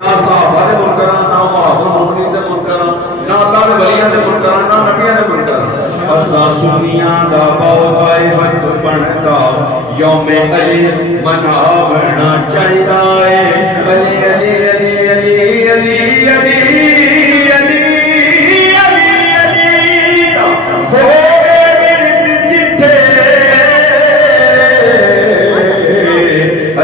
ना सहाबा दे मुनकर ना मुहाजिर मुमिनीन दे मुनकर ना अल्लाह दे वलियां दे मुनकर ना नबियां दे मुनकर असा सुनियां दा बाए वक्त बनदा यौमे अली मनावना चाहिदा है अली अली अली अली अली अली अली अली अली होवे विरद जिथे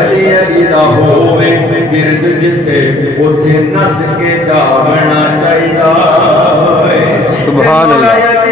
अली अली दा होवे गिरद जिथे उथे नस के जावना चाहिदा है। सुभान अल्लाह।